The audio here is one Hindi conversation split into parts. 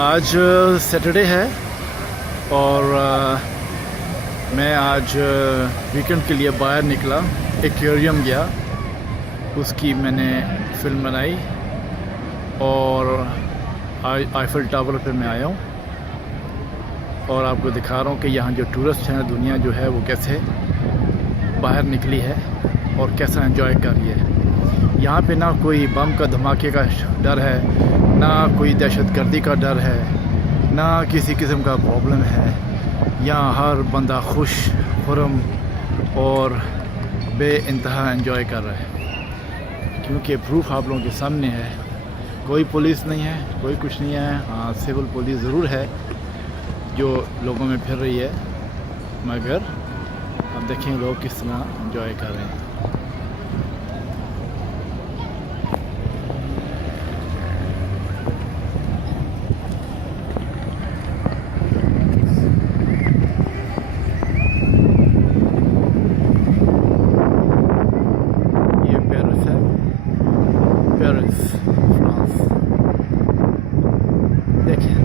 आज सैटरडे है और मैं आज वीकेंड के लिए बाहर निकला, एक्वेरियम गया, उसकी मैंने फ़िल्म बनाई और आईफिल टावर पे मैं आया हूँ और आपको दिखा रहा हूँ कि यहाँ जो टूरिस्ट हैं, दुनिया जो है वो कैसे बाहर निकली है और कैसा एंजॉय कर रही है। यहाँ पे ना कोई बम का धमाके का डर है, ना कोई दहशतगर्दी का डर है, ना किसी किस्म का प्रॉब्लम है। यहाँ हर बंदा खुश खुरम और बेइंतहा एंजॉय कर रहा है, क्योंकि प्रूफ आप लोगों के सामने है। कोई पुलिस नहीं है, कोई कुछ नहीं है। हाँ, सिविल पुलिस ज़रूर है जो लोगों में फिर रही है, मगर अब देखें लोग किस तरह एंजॉय कर रहे हैं। Paris, France. देखें,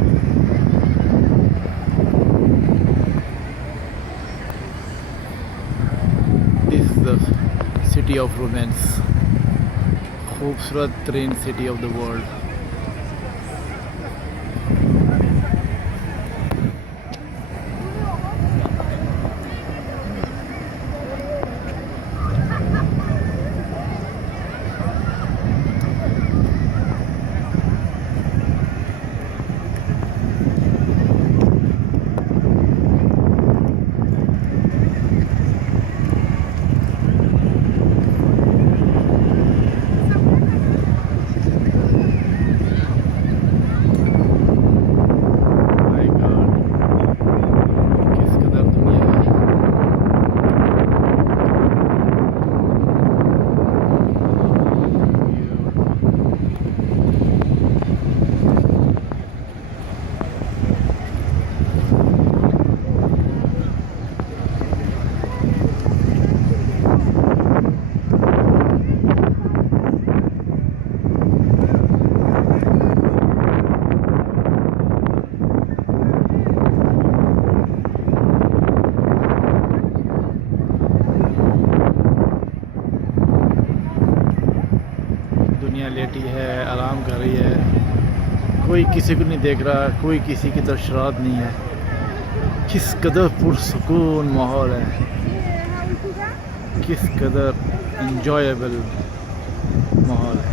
this is the city of romance, खूबसूरत तरीन सिटी ऑफ द वर्ल्ड। दुनिया लेटी है, आराम कर रही है, कोई किसी को नहीं देख रहा, कोई किसी की तरफ शरारत नहीं है। किस कदर पुरसुकून माहौल है, किस कदर एंजॉयबल माहौल है।